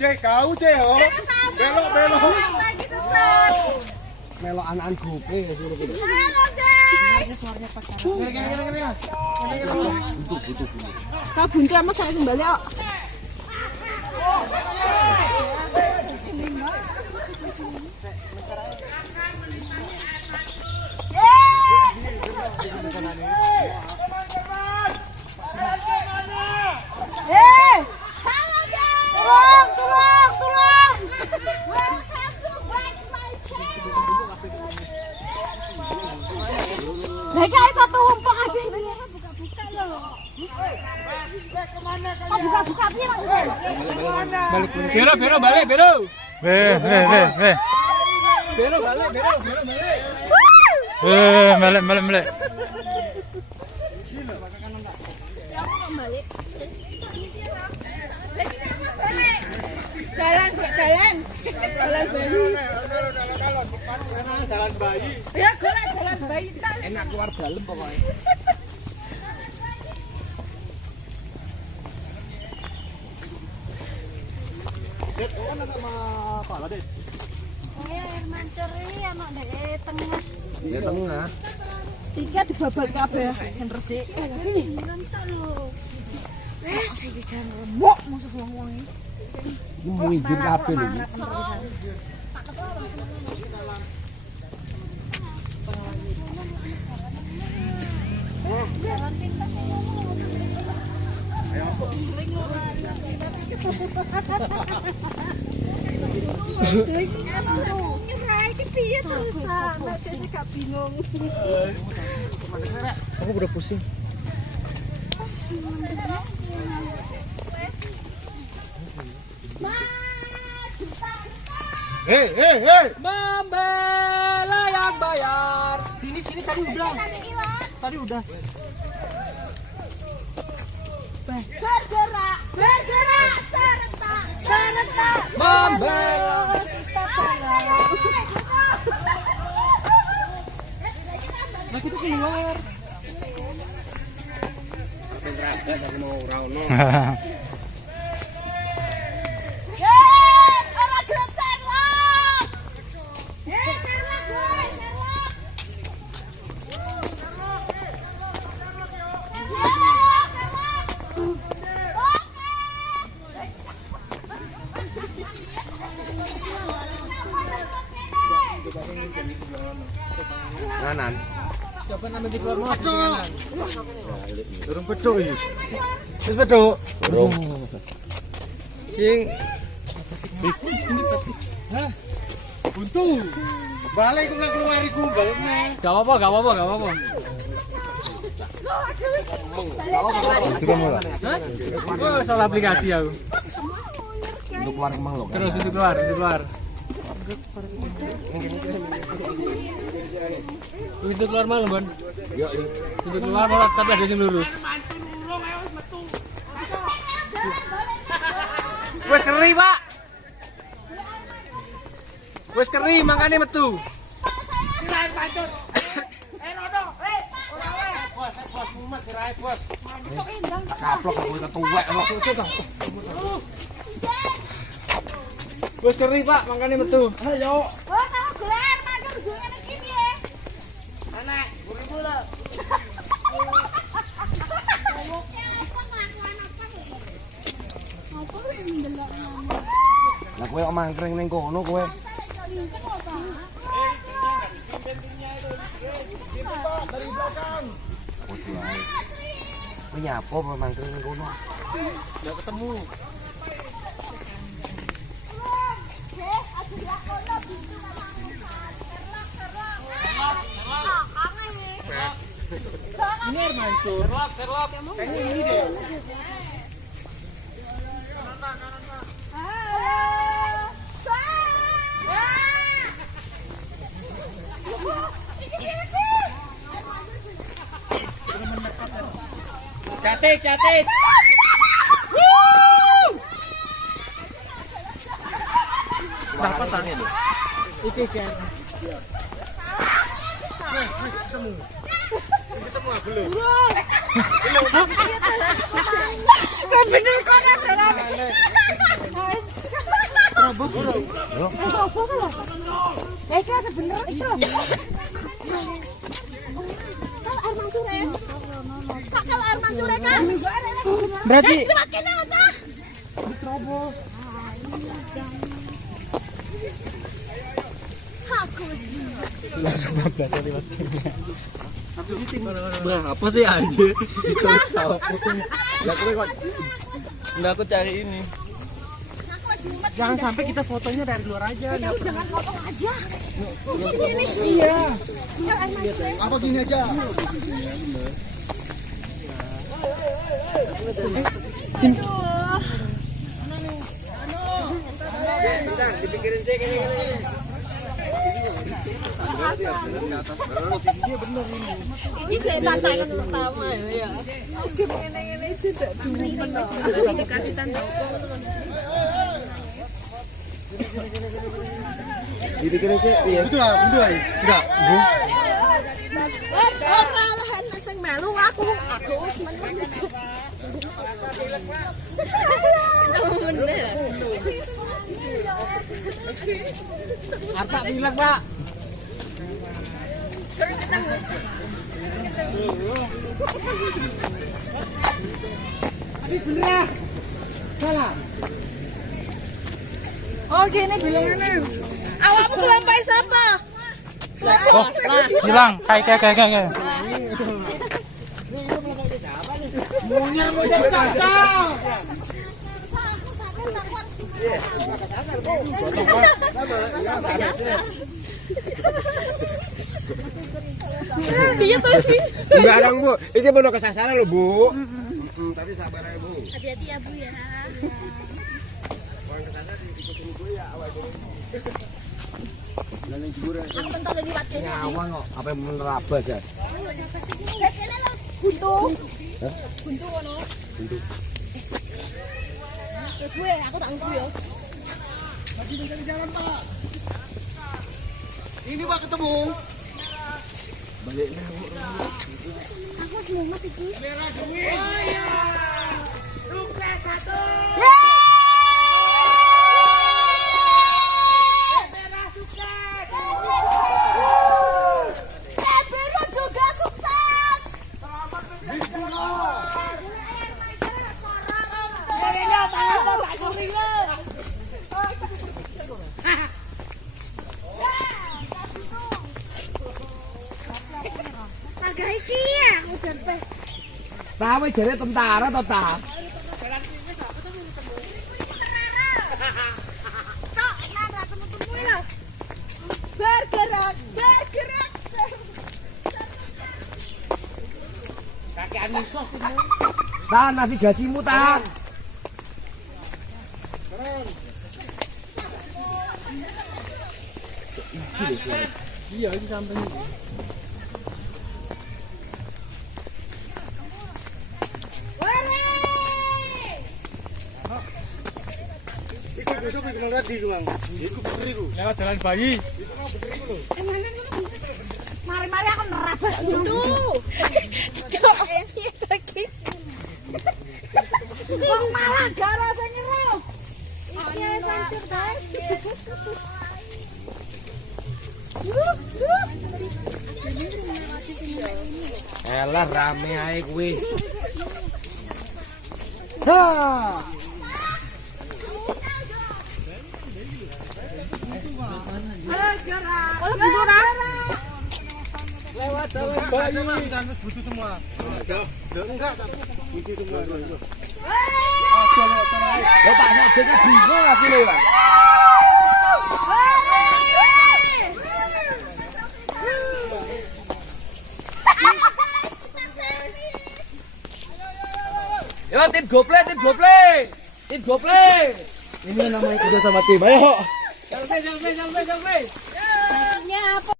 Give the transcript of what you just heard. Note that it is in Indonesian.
Cek kau cek oh. Belok. Melok anak-anak gope ya suruh gitu. Halo guys. Gini. Butuh. Kau buntu ama saya kembali kok. Tolong. Welcome to back my channel. Lah guys, satu umpuk habis buka-buka loh. Buka-buka piye maksudnya? Balik. Bero. Balik. Jalan bayi. Ya, jalan bayi. Enak keluar dalam pokoknya. Air mancur ini anak di tengah. Di tengah. Tiga dibabal kabeh yang resik. Ini nonton lho. Wes iki jan remuk musuh wong-wong iki. Ini mundur kabeh lho. Aku udah pusing. Hei. Membela yang bayar. Sini tadi udah. Bergerak serentak. Membela. Nah kita keluar. Terabas aku mau rawono. Orang gelap serlok. Serlok boy, serlok. Nganan. Coba ambil di keluar mau di kanan. Durung peduk iki. Wis peduk. Sing Buntu. Balik iku nang keluar iku, balikne. gak apa-apa. Oh, salah aplikasi aku. Untuk keluar kemang loh. Terus pintu keluar. Pintu keluar malam, Bon. Yo. Pintu keluar malam tapi ada yang lurus. Wes keri, Pak. Wes keri makane metu. Kaplok aku ketuwek kok. Wes keri, Pak, makane metu. Ayo. Oh, sama gelar mancur ujungnya iki piye? Anak, buru-buru lah. Lah kowe kok mangkring ning kono kowe. Dari belakang. Kowe nyapa apa mangkring ning kono? Enggak ketemu. Ini air mancur. Serlap. Kayaknya ini deh. Catik. Dapat tanya lho. Iki kan. Ketemu belum? Burung. bener kono dalan. Terobos. Terobos lho. Iki sebener iki lho. Kalau air mancure. Kak kalau air mancure kan. Berarti lewat kene aja. terobos. Aku wis. Langsung bablas lewat sini. Bang, apa sih aja? Tahu. Lah kowe kok Enggak, aku cari ini. Aku wis mumet. Jangan sampai kita fotonya dari luar aja. Kamu jangan ngomong aja. Sini nih. Iya. Tinggal air mancure. apa gini aja? Aduh. Bentar, dipikirin cek ini. Ini saya tantangan pertama ya. Oke, ngene-ngene tidak demen. Nanti dikasih tanda Dipikirin cek piye? Itu ah, itu ah. Enggak, Bu. ora lahan sing melu aku wis meneng. Arta bilang, Pak. Tapi bener ah. Salah. Oh, gini bilangane. Awakmu kelampai siapa? Oh, hilang. Kayak. Maunya kakak. Iya tuh sih. Enggak dong, Bu. Ini mau kesasar loh, Bu. Tapi sabar aja, Bu. Hati-hati ya, Bu ya. Aku bentar lagi liwat kene. Nyawa kok, apa yang menerabas ya? Kene lho, buntu. Buntu ngono. Buntu. Gue, aku tak ngku ya. Ini Pak ketemu. Baliknya, Bu. Aku wis mumet iki. Biru juga sukses. Agak iki ya, ujan pe. Tahu jadi tentara atau tak? Cok, nada temu-temu lho. Bergerak. Tahan navigasimu, tahan. Iya, ini sampai ini. Iku besok iku mangkat di Bang. Iku bener iku. Lewat jalan bayi. Mari-mari aku nerabas itu. Cok, piye to iki? Wong malah gara sing ngeru. Iki pancur guys. Elah rame ae kuwi. Ha. Kalau bentuk nah. Lewat jalan Ada bayi. Mas, dan butuh semua. Enggak, tak butuh semua. Lho Pak Sodene bingung asine, Pak. Yo tim gople. Tim gople. Ini namanya kerja sama tim. Ayo. Jalan bayi. Nya apa?